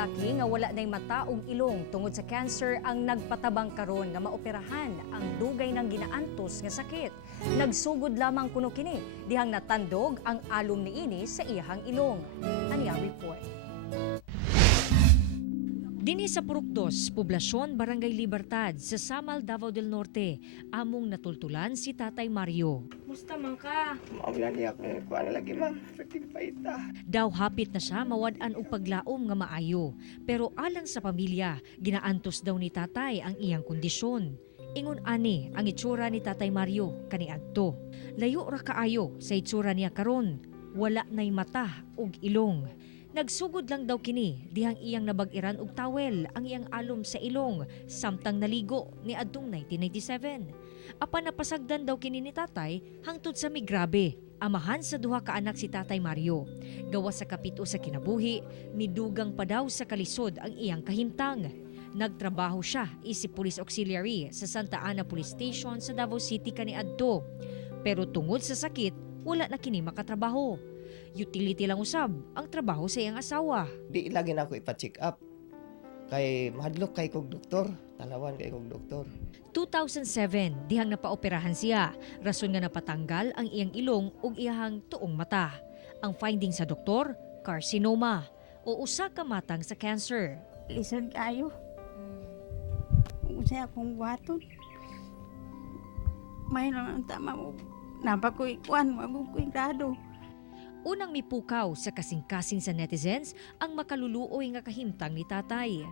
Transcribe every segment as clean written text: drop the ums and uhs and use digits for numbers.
lalaki nga wala nay mata ug ilong tungod sa cancer ang nagpatabang karon nga maoperahan ang dugay ng ginaantus nga sakit. Nagsugod lamang kuno kini dihang natandog ang alum niini sa iyang ilong. Anya report. Dinhi sa Purukdos, Poblasyon, Barangay Libertad, sa Samal, Davao del Norte, among natultulan si Tatay Mario. Musta man ka? Maulan niya kung kuha na lagi, ma'am. Paita. Daw hapit na siya mawad-an og paglaom nga maayo. Pero alang sa pamilya, ginaantos daw ni Tatay ang iyang kondisyon. Ingon ani ang itsura ni Tatay Mario kaniadto. Layo ra kaayo sa itsura niya karon. Wala nay mata ug ilong. Nagsugod lang daw kini dihang iyang nabag-iran og tawel ang iyang alum sa ilong samtang naligo ni adtong 1997. Apan napasagdan daw kini ni Tatay hangtod sa migrabe. Amahan sa duha ka anak si Tatay Mario. Gawas sa kapito sa kinabuhi, midugang pa daw sa kalisod ang iyang kahimtang. Nagtrabaho siya isip Police Auxiliary sa Santa Ana Police Station sa Davao City kaniadto. Pero tungod sa sakit, wala na kini makatrabaho. Utility lang usab ang trabaho sa iyang asawa. Di lagi na ako ipa-check up. Kay mahadlok kay kog doktor. Tanawan kay kog doktor. 2007, dihang napaoperahan siya. Rason nga napatanggal ang iyang ilong ug iyang tuong mata. Ang finding sa doktor, carcinoma o usa ka matang sa cancer. Lisod kayo. Usay akong buhaton. May lang ang tama mo. Napakoy kuan, magukoy grado. Unang mipukaw sa kasing-kasing sa netizens ang makaluluoy nga kahimtang ni Tatay.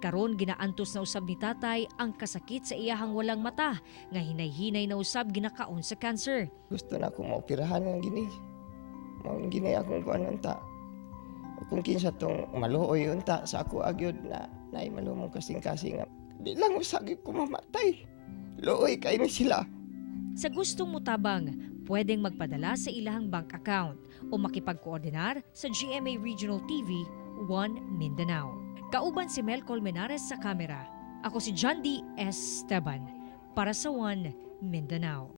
Karon ginaantos na usab ni Tatay ang kasakit sa iyahang walang mata nga hinay-hinay na usab ginakaon sa cancer. Gusto na akong maoperahan ng gini. Maong gini akong kuan unta. Kung kinsa tong maluoy unta sa ako agyod na nay malumong kasing-kasing. Di lang usagip ko mamatay. Luoy kay ni sila. Sa gustong mutabang, pwedeng magpadala sa ilahang bank account o makipag-koordinar sa GMA Regional TV 1 Mindanao. Kauban si Mel Colmenares sa kamera. Ako si John D. Esteban para sa 1 Mindanao.